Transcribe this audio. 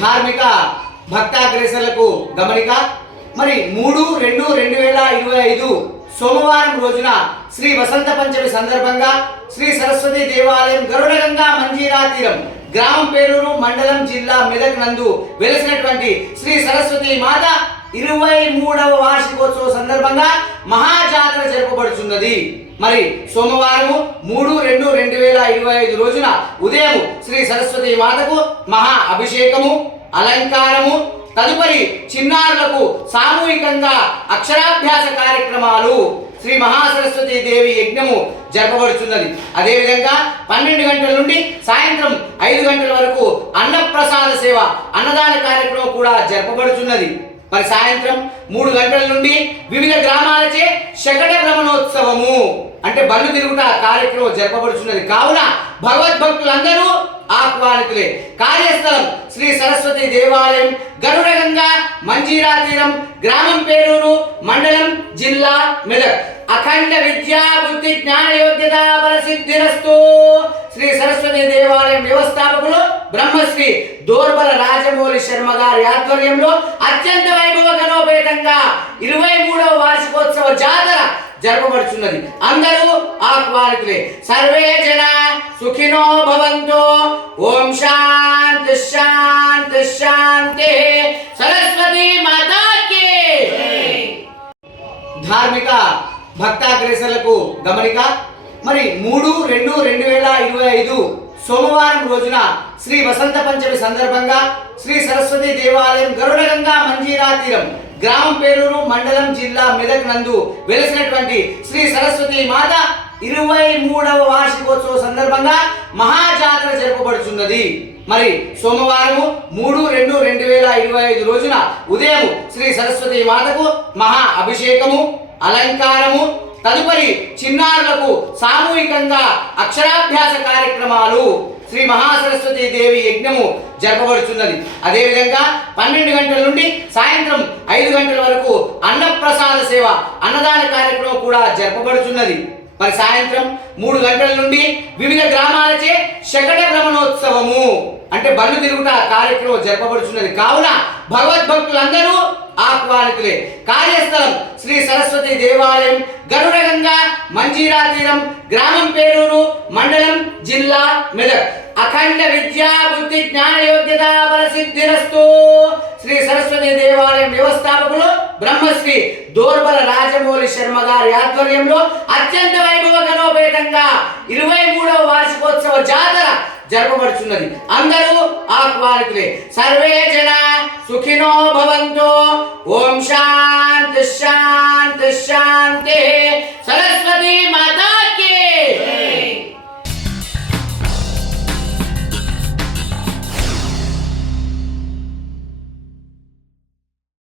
ధార్మిక భక్తాగ్రేసర్లకు గమనిక. మరి మూడు రెండు రెండు వేల ఇరవై ఐదు సోమవారం రోజున శ్రీ వసంత పంచమి సందర్భంగా శ్రీ సరస్వతి దేవాలయం గరుడగంగా మంజీరా తీరం గ్రామం పేరూరు మండలం జిల్లా మెదక్ నందు వెలిసినటువంటి శ్రీ సరస్వతి మాత ఇరవై మూడవ వార్షికోత్సవ సందర్భంగా మహాజాతర జరపబడుచున్నది. మరి సోమవారము మూడు రెండు రెండు వేల ఇరవై ఐదు రోజున ఉదయం శ్రీ సరస్వతి మాతకు మహా అభిషేకము అలంకారము తదుపరి చిన్నారులకు సామూహికంగా అక్షరాభ్యాస కార్యక్రమాలు శ్రీ మహాసరస్వతి దేవి యజ్ఞము జరపబడుచున్నది. అదేవిధంగా పన్నెండు గంటల నుండి సాయంత్రం ఐదు గంటల వరకు అన్నప్రసాద సేవ అన్నదాన కార్యక్రమం కూడా జరపబడుచున్నది. మరి సాయంత్రం మూడు గంటల నుండి వివిధ గ్రామాలచే శకట భ్రమణోత్సవము. అంటే బండ్లు తిరుగుట కార్యక్రమం జరపబడుచున్నది. కావున భగవద్భక్తులందరూ ఆహ్వానితులే. కార్యస్థలం శ్రీ సరస్వతి దేవాలయం గరుడగంగా మంజీరా తీరం గ్రామం పేరూరు మండలం జిల్లా మెదక్. అఖండ విద్యా బుద్ధి జ్ఞాన యోగ్యత ప్రసిద్ధిరస్తు శ్రీ సరస్వతి దేవాలయం వ్యవస్థాపకులు బ్రహ్మశ్రీ దోర్బల రాజమౌళి శర్మ గారి ఆధ్వర్యంలో అత్యంత వైభవగణోపేతంగా ఇరవై మూడవ వార్షికోత్సవ జాతర జరపబడుచున్నది. అందరూ ఆహ్వానితులే. సర్వే జన సుఖినో భవంతో. ఓం శాంతి శాంతి శాంతి. సరస్వతి మాతాకి. ధార్మిక భక్తాగ్రేసర్లకు గమనిక. మరి మూడు రెండు రెండు వేల ఇరవై ఐదు సోమవారం రోజున శ్రీ వసంత పంచమి సందర్భంగా శ్రీ సరస్వతి దేవాలయం గరుడగంగా మంజీరా తీరం గ్రామం పేరూరు మండలం జిల్లా మెదక్ నందు వెలిసినటువంటి శ్రీ సరస్వతి మాత ఇరవై మూడవ వార్షికోత్సవ సందర్భంగా మహాజాతర జరుపబడుచున్నది. మరి సోమవారము మూడు రెండు రెండు వేల ఇరవై ఐదు రోజున ఉదయం శ్రీ సరస్వతి మాతకు మహా అభిషేకము అలంకారము తదుపరి చిన్నారులకు సామూహికంగా అక్షరాభ్యాస కార్యక్రమాలు శ్రీ మహాసరస్వతి దేవి యజ్ఞము జరపబడుచున్నది. అదేవిధంగా పన్నెండు గంటల నుండి సాయంత్రం ఐదు గంటల వరకు అన్నప్రసాద సేవ అన్నదాన కార్యక్రమం కూడా జరపబడుచున్నది. మరి సాయంత్రం మూడు గంటల నుండి వివిధ గ్రామాలచే శకట భ్రమణోత్సవము. అంటే బండ్లు తిరుగుట కార్యక్రమం జరపబడుచున్నది. కావున భగవద్భక్తులందరూ ఆహ్వానితులే. కార్యస్థలం శ్రీ సరస్వతి దేవాలయం గరుడగంగా మంజీరా తీరం గ్రామం పేరూరు మండలం జిల్లా మెదక్. అఖండ విద్యా బుద్ధి జ్ఞాన యోగ్యత ప్రసిద్ధిరస్తు శ్రీ సరస్వతి దేవాలయం వ్యవస్థాపకులు బ్రహ్మశ్రీ దోర్బల రాజమౌళి శర్మ గారి ఆధ్వర్యంలో అత్యంత వైభవ గణోపేతంగా ఇరవై మూడవ వార్షికోత్సవ జాతర జరగబడుచున్నది. అందరూ ఆహ్వానితులే. సర్వే జన సుఖినో భవంతో. ఓం శాంతి శాంతి శాంతి.